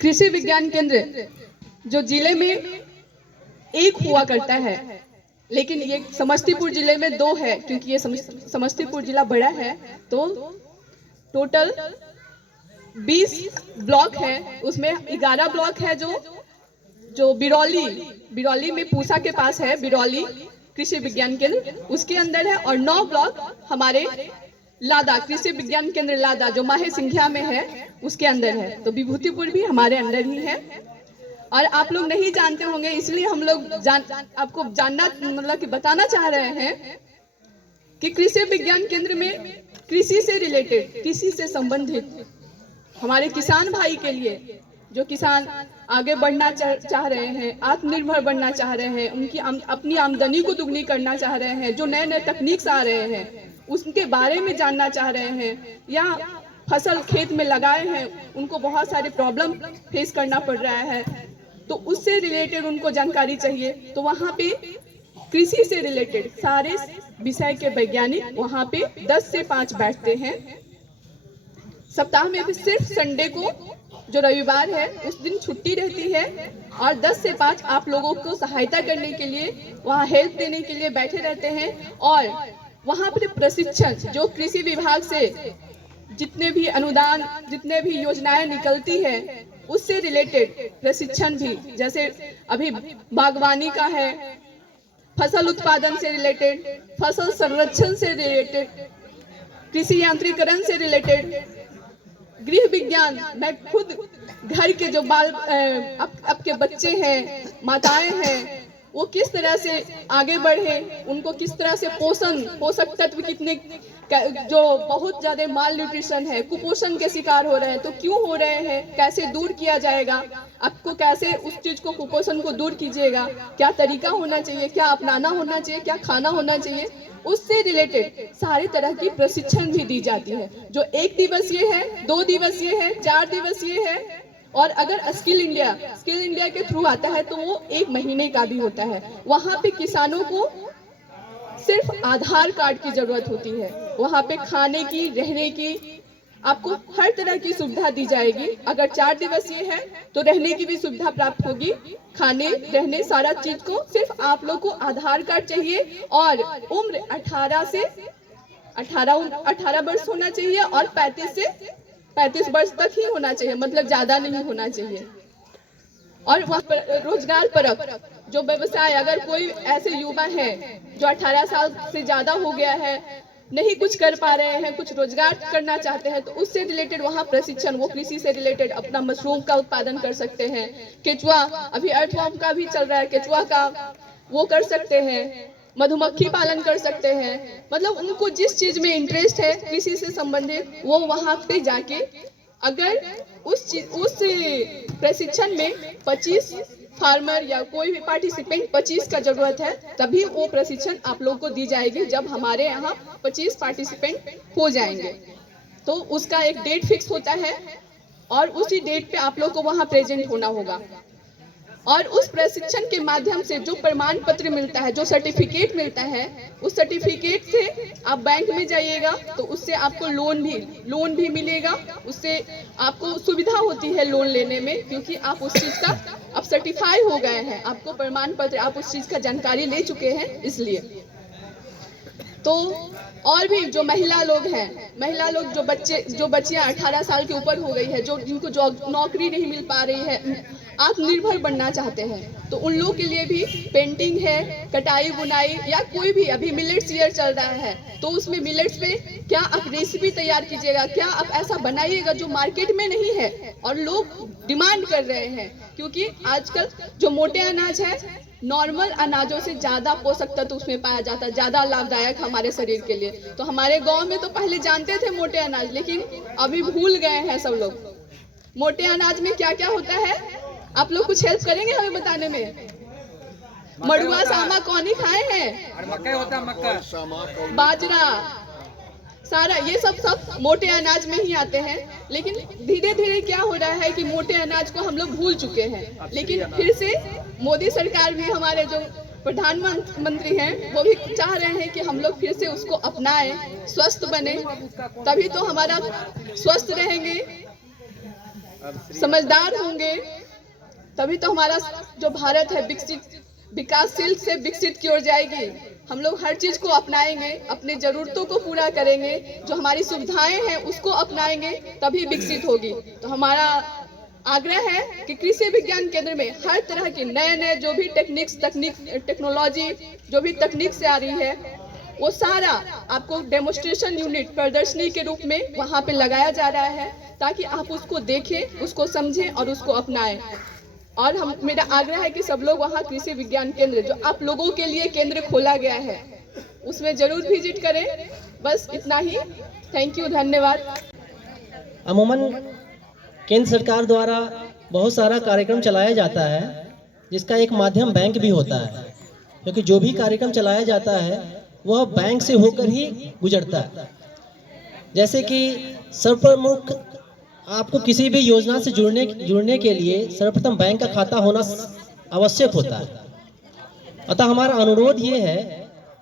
कृषि विज्ञान केंद्र जो जिले में एक हुआ करता है, लेकिन ये समस्तीपुर जिले में 2 है, क्योंकि ये समस्तीपुर जिला बड़ा है। तो टोटल 20 ब्लॉक है, उसमें 11 ब्लॉक है जो बिरौली में पूसा के पास है, बिरौली कृषि विज्ञान केंद्र उसके अंदर है, और 9 ब्लॉक हमारे लादा कृषि विज्ञान केंद्र लादा जो माहे सिंघिया में है उसके अंदर है। तो विभूतिपुर भी हमारे अंदर ही है। और आप लोग नहीं जानते होंगे, इसलिए हम लोग आपको जानना मतलब कि बताना चाह रहे हैं कि कृषि विज्ञान केंद्र में कृषि से रिलेटेड, कृषि से संबंधित हमारे किसान भाई के लिए, जो किसान आगे बढ़ना चाह रहे हैं, आत्मनिर्भर बनना चाह रहे हैं, उनकी अपनी आमदनी को दुगनी करना चाह रहे हैं, जो नए नए तकनीक आ रहे हैं उसके बारे में जानना चाह रहे हैं, या फसल खेत में लगाए हैं उनको बहुत सारे प्रॉब्लम फेस करना पड़ रहा है, तो उससे रिलेटेड उनको जानकारी चाहिए। तो वहाँ पे कृषि से रिलेटेड सारे विषय के वैज्ञानिक वहाँ पे 10 से 5 बैठते हैं। सप्ताह में भी सिर्फ संडे को जो रविवार है उस दिन छुट्टी रहती है, और 10 से 5 आप लोगों को सहायता करने के लिए, वहाँ हेल्प देने के लिए बैठे रहते हैं। और वहाँ पर प्रशिक्षण जो कृषि विभाग से जितने भी अनुदान, जितने भी योजनाएं निकलती है उससे रिलेटेड प्रशिक्षण भी, जैसे अभी बागवानी का है, फसल उत्पादन से रिलेटेड, फसल संरक्षण से रिलेटेड, कृषि यांत्रिकरण से रिलेटेड, गृह विज्ञान, मैं खुद घर के जो आपके बच्चे हैं, माताएं हैं, वो किस तरह से आगे बढ़े, उनको किस तरह से पोषक तत्व कितने, जो बहुत ज्यादा माल न्यूट्रिशन है, कुपोषण के शिकार हो रहे हैं, तो क्यों हो रहे हैं, कैसे दूर किया जाएगा, आपको कैसे उस चीज को, कुपोषण को दूर कीजिएगा, क्या तरीका होना चाहिए, क्या अपनाना होना चाहिए, क्या खाना होना चाहिए, उससे रिलेटेड सारे तरह की प्रशिक्षण भी दी जाती है, जो 1 दिवसीय है, 2 दिवसीय है, 4 दिवसीय है। और अगर स्किल इंडिया के थ्रू आता है तो वो 1 महीने का भी होता है। वहाँ पे किसानों को सिर्फ आधार कार्ड की जरूरत होती है, वहाँ पे खाने की, रहने की, आपको हर तरह की सुविधा दी जाएगी। अगर 4 दिवसीय है तो रहने की भी सुविधा प्राप्त होगी, खाने, रहने, सारा चीज को सिर्फ आप लोग को आधार कार्ड चाहिए, और उम्र 18 वर्ष होना चाहिए, और 35 से 35 वर्ष तक ही होना चाहिए, मतलब ज्यादा नहीं होना चाहिए। और वहाँ पर रोजगार परक जो व्यवसाय, अगर कोई ऐसे युवा है जो 18 साल से ज्यादा हो गया है, नहीं कुछ कर पा रहे हैं, कुछ रोजगार करना चाहते हैं, तो उससे रिलेटेड वहाँ प्रशिक्षण, वो कृषि से रिलेटेड अपना मशरूम का उत्पादन कर सकते हैं, केचुआ, अभी अर्थवर्म का भी चल रहा है, केचुआ का वो कर सकते हैं, मधुमक्खी पालन कर सकते हैं, मतलब उनको जिस चीज में इंटरेस्ट है कृषि से संबंधित, वो वहाँ पे जाके, अगर उस प्रशिक्षण में 25 फार्मर या कोई भी पार्टिसिपेंट 25 का जरूरत है, तभी वो प्रशिक्षण आप लोग को दी जाएगी। जब हमारे यहाँ 25 पार्टिसिपेंट हो जाएंगे तो उसका एक डेट फिक्स होता है, और उसी डेट पे आप लोग को वहाँ प्रेजेंट होना होगा। और उस प्रशिक्षण के माध्यम से जो प्रमाण पत्र मिलता है, जो सर्टिफिकेट मिलता है, उस सर्टिफिकेट से आप बैंक में जाइएगा तो उससे आपको लोन भी मिलेगा, उससे आपको सुविधा होती है लोन लेने में, क्योंकि आप उस चीज का अब सर्टिफाई हो गए हैं, आपको प्रमाण पत्र, आप उस चीज का जानकारी ले चुके हैं, इसलिए। तो और भी जो महिला लोग हैं, महिला लोग जो बच्चियां 18 साल के ऊपर हो गई है, जो जिनको नौकरी नहीं मिल पा रही है, आत्मनिर्भर बनना चाहते हैं, तो उन लोगों के लिए भी पेंटिंग है, कटाई बुनाई, या कोई भी, अभी मिलेट्स ईयर चल रहा है तो उसमें मिलेट्स पे क्या आप रेसिपी तैयार कीजिएगा, क्या आप ऐसा बनाइएगा जो मार्केट में नहीं है और लोग डिमांड कर रहे हैं, क्योंकि आजकल जो मोटे अनाज है, नॉर्मल अनाजों से ज्यादा पोषक तत्व उसमें पाया जाता है, ज्यादा लाभदायक हमारे शरीर के लिए। तो हमारे गांव में तो पहले जानते थे मोटे अनाज, लेकिन अभी भूल गए हैं सब लोग। मोटे अनाज में क्या क्या होता है, आप लोग कुछ हेल्प करेंगे हमें बताने में? मड़ुआ, सामा, कौनी खाए हैं? मक्का होता है, मक्का, बाजरा, सारा ये सब मोटे अनाज में ही आते हैं। लेकिन धीरे धीरे क्या हो रहा है कि मोटे अनाज को हम लोग भूल चुके हैं, लेकिन फिर से मोदी सरकार भी, हमारे जो प्रधानमंत्री हैं, वो भी चाह रहे हैं कि हम लोग फिर से उसको अपनाएं, स्वस्थ बने, तभी तो हमारा स्वस्थ रहेंगे समझदार होंगे तभी तो हमारा जो भारत है विकासशील से विकसित की ओर जाएगी। हम लोग हर चीज को अपनाएंगे, अपनी जरूरतों को पूरा करेंगे, जो हमारी सुविधाएं हैं उसको अपनाएंगे तभी विकसित होगी। तो हमारा आग्रह है कि कृषि विज्ञान केंद्र में हर तरह की नए जो भी टेक्नोलॉजी जो भी तकनीक से आ रही है वो सारा आपको डेमोस्ट्रेशन यूनिट प्रदर्शनी के रूप में वहाँ पे लगाया जा रहा है, ताकि आप उसको देखें, उसको समझें और उसको अपनाएं। और मेरा आग्रह है कि सब लोग वहाँ कृषि विज्ञान केंद्र जो आप लोगों के लिए केंद्र खोला गया है उसमें जरूर विजिट करें। बस इतना ही। थैंक यू, धन्यवाद। अमूमन केंद्र सरकार द्वारा बहुत सारा कार्यक्रम चलाया जाता है, जिसका एक माध्यम बैंक भी होता है, क्योंकि जो भी कार्यक्रम चलाया जाता है वह बैंक से होकर ही गुजरता है। जैसे कि सर्वप्रमुख आपको किसी भी योजना से जुड़ने के लिए सर्वप्रथम बैंक का खाता होना आवश्यक होता है। अतः हमारा अनुरोध ये है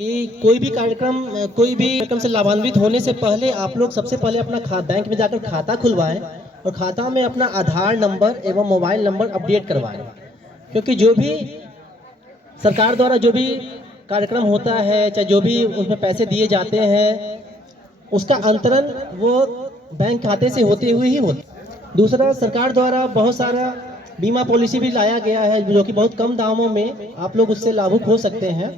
कि कोई भी कार्यक्रम से लाभान्वित होने से पहले आप लोग सबसे पहले अपना बैंक में जाकर खाता खुलवाएं और खाता में अपना आधार नंबर एवं मोबाइल नंबर अपडेट करवाएं, क्योंकि जो भी सरकार द्वारा जो भी कार्यक्रम होता है, चाहे जो भी उसमें पैसे दिए जाते हैं, उसका अंतरण वो बैंक खाते से होते हुए ही होता। दूसरा, सरकार द्वारा बहुत सारा बीमा पॉलिसी भी लाया गया है, जो कि बहुत कम दामों में आप लोग उससे लाभुक हो सकते हैं।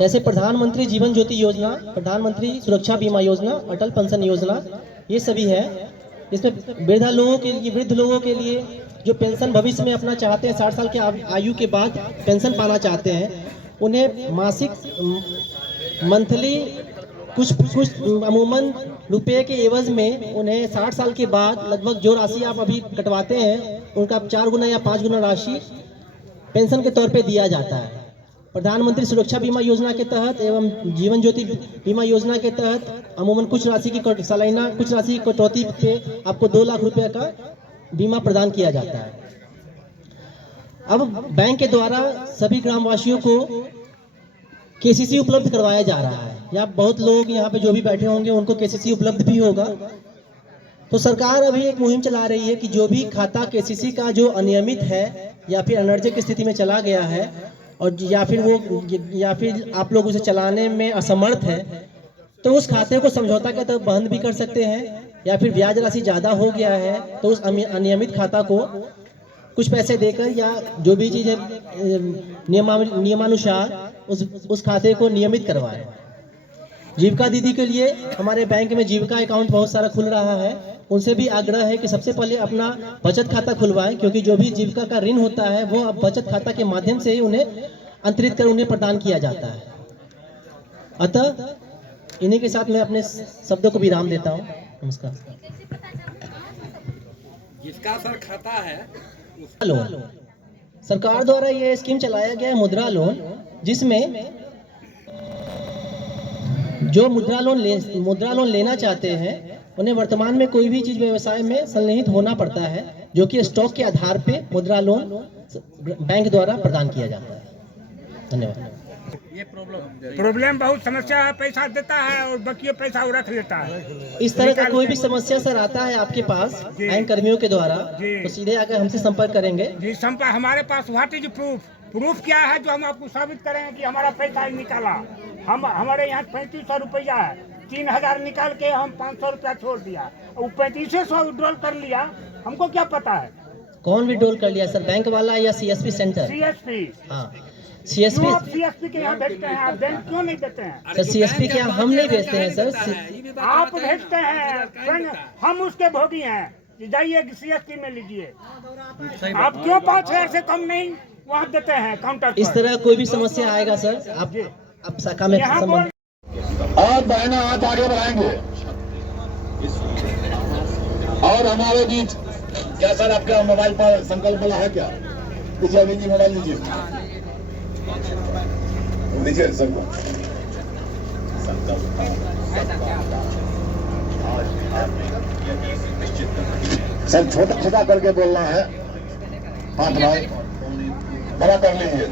जैसे प्रधानमंत्री जीवन ज्योति योजना, प्रधानमंत्री सुरक्षा बीमा योजना, अटल पेंशन योजना, ये सभी है। इसमें वृद्ध लोगों के लिए जो पेंशन भविष्य में अपना चाहते हैं, 60 साल के आयु के बाद पेंशन पाना चाहते हैं, उन्हें मासिक मंथली कुछ अमूमन रुपये के एवज में उन्हें 60 साल के बाद लगभग जो राशि आप अभी कटवाते हैं उनका 4 गुना या 5 गुना राशि पेंशन के तौर पे दिया जाता है। प्रधानमंत्री सुरक्षा बीमा योजना के तहत एवं जीवन ज्योति बीमा योजना के तहत अमूमन कुछ राशि की सालाना कुछ राशि की कटौती पे आपको 2 लाख रुपए का बीमा प्रदान किया जाता है। अब बैंक के द्वारा सभी ग्रामवासियों को केसीसी उपलब्ध करवाया जा रहा है, या बहुत लोग यहाँ पे जो भी बैठे होंगे उनको केसीसी उपलब्ध भी होगा। तो सरकार अभी एक मुहिम चला रही है कि जो भी खाता केसीसी का जो अनियमित है या फिर अनर्जित की स्थिति में चला गया है और या फिर आप लोग उसे चलाने में असमर्थ है, तो उस खाते को समझौता के तहत बंद भी कर सकते हैं, या फिर ब्याज राशि ज़्यादा हो गया है तो उस अनियमित खाता को कुछ पैसे देकर या जो भी चीज़ नियमानुसार उस खाते को नियमित करवाएं। जीविका दीदी के लिए हमारे बैंक में जीविका अकाउंट बहुत सारा खुल रहा है, उनसे भी आग्रह है कि सबसे पहले अपना बचत खाता खुलवाएं, क्योंकि जो भी जीविका का ऋण होता है वो अब बचत खाता के माध्यम से ही उन्हें अंतरित कर उन्हें प्रदान किया जाता है। अतः इन्हीं के साथ मैं अपने शब्दों को विराम देता हूँ। नमस्कार। जिसका सर खाता है लोन, सरकार द्वारा ये स्कीम चलाया गया है मुद्रा लोन, जिसमें जो मुद्रा लोन लेना चाहते हैं उन्हें वर्तमान में कोई भी चीज व्यवसाय में संलग्नित होना पड़ता है, जो कि स्टॉक के आधार पे मुद्रा लोन बैंक द्वारा प्रदान किया जाता है। धन्यवाद। ये प्रॉब्लम बहुत समस्या है, पैसा देता है और बाकी पैसा वो रख लेता है। इस तरह का कोई भी समस्या सर आता है आपके पास बैंक कर्मियों के द्वारा, तो सीधे आकर हमसे संपर्क करेंगे। जी, संपर्क हमारे पास। व्हाट इज प्रूफ क्या है जो हम आपको साबित करेंगे कि हमारा पैसा ही निकाला। हमारे यहाँ 3500 रुपया है, 3000 निकाल के हम 500 रुपया छोड़ दिया, वो 3500 विड्रॉल कर लिया, हमको क्या पता है कौन विड्रॉल कर लिया सर, बैंक वाला या सीएसपी सेंटर? सीएसपी। हाँ, सीएसपी के यहाँ भेजते हैं, आप बैंक क्यों नहीं देते हैं? सर सीएसपी के यहाँ हम नहीं भेजते हैं सर, आप भेजते हैं, हम उसके भोगी हैं। जाइए सीएसपी में लीजिए। आप क्यों 5000 से कम नहीं वहाँ देते हैं काउंटर पर? इस तरह कोई भी समस्या आएगा सर आप शाखा में और दाहिना हाथ आगे बढ़ाएंगे। और हमारे बीच क्या सर आपका मोबाइल पर संकल्प बोला है क्या? लीजिए अभी मोबाइल लीजिए सर को। सर छोटा छोटा करके बोलना है, हाथ भाई बड़ा कर लीजिए।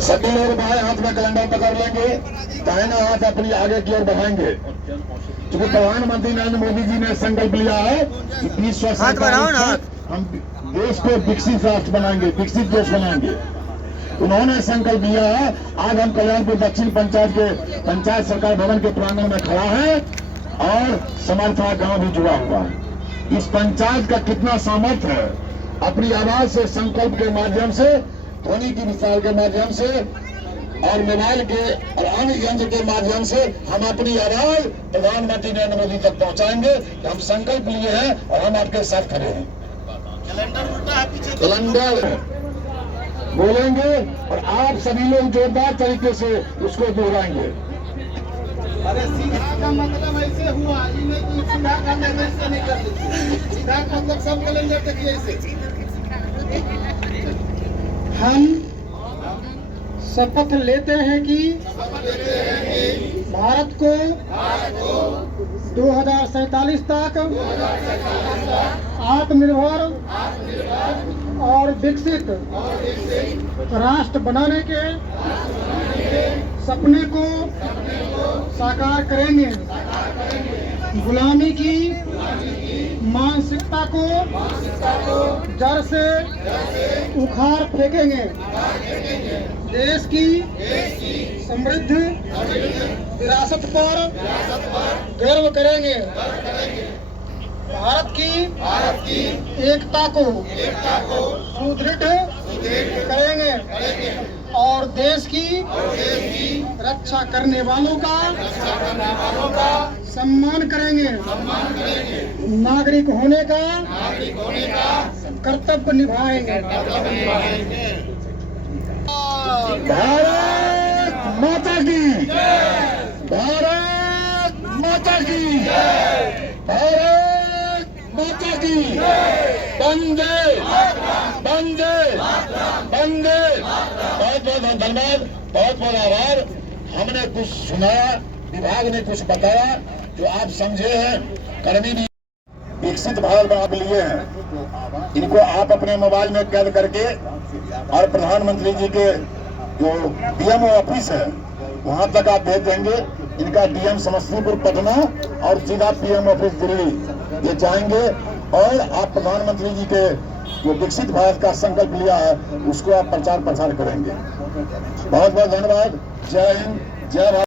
सभी लोग बाएं हाथ में कैलेंडर पकड़ लेंगे, दाहिना हाथ अपनी आगे की ओर बढ़ाएंगे। क्योंकि प्रधानमंत्री नरेंद्र मोदी जी ने संकल्प लिया है कि 2047 हम देश को विकसित राष्ट्र बनाएंगे, विकसित देश बनाएंगे। उन्होंने संकल्प लिया है। आज हम कल्याणपुर दक्षिण पंचायत के पंचायत सरकार भवन के प्रांगण में खड़ा है और समर्था गांव भी जुड़ा हुआ है। इस पंचायत का कितना सामर्थ्य है, अपनी आवाज से, संकल्प के माध्यम से, ध्वनि की मिसाल के माध्यम से और मोबाइल के और अन्य यंत्र के माध्यम से हम अपनी आवाज प्रधानमंत्री नरेंद्र मोदी तक पहुंचाएंगे कि हम संकल्प लिए हैं और हम आपके साथ खड़े हैं। कैलेंडर बोलेंगे और आप सभी लोग जोरदार तरीके से उसको दोहराएंगे। अरे सीधा का मतलब ऐसे हुआ, ये नहीं कि सीधा का मतलब ऐसे नहीं कर लीजिए। सीधा का मतलब सब कैलेंडर देखिए ऐसे। हम शपथ लेते हैं कि भारत को 2047 तक आत्मनिर्भर और विकसित राष्ट्र बनाने के सपने को साकार करेंगे। गुलामी की मानसिकता को जड़ से उखाड़ फेंकेंगे। देश की समृद्ध विरासत पर गर्व करेंगे। भारत की एकता को सुदृढ़ करेंगे और देश की रक्षा करने वालों का सम्मान करेंगे। नागरिक होने का कर्तव्य निभाएंगे। भारत माता की, भारत माता की, भारत माता की, वंदे वंदे वंदे। बहुत बहुत धन्यवाद, बहुत बहुत आभार। हमने कुछ सुनाया, विभाग ने कुछ बताया जो आप समझे हैं। कर्मी भी विकसित भारत बना के लिए हैं। इनको आप अपने मोबाइल में कैद करके और प्रधानमंत्री जी के जो डीएम ऑफिस है वहां तक आप भेज देंगे। इनका डीएम समस्तीपुर पटना और सीधा पीएम ऑफिस दिल्ली ये जाएंगे और आप प्रधानमंत्री जी के जो विकसित भारत का संकल्प लिया है उसको आप प्रचार प्रसार करेंगे। बहुत बहुत धन्यवाद। जय हिंद, जय भारत।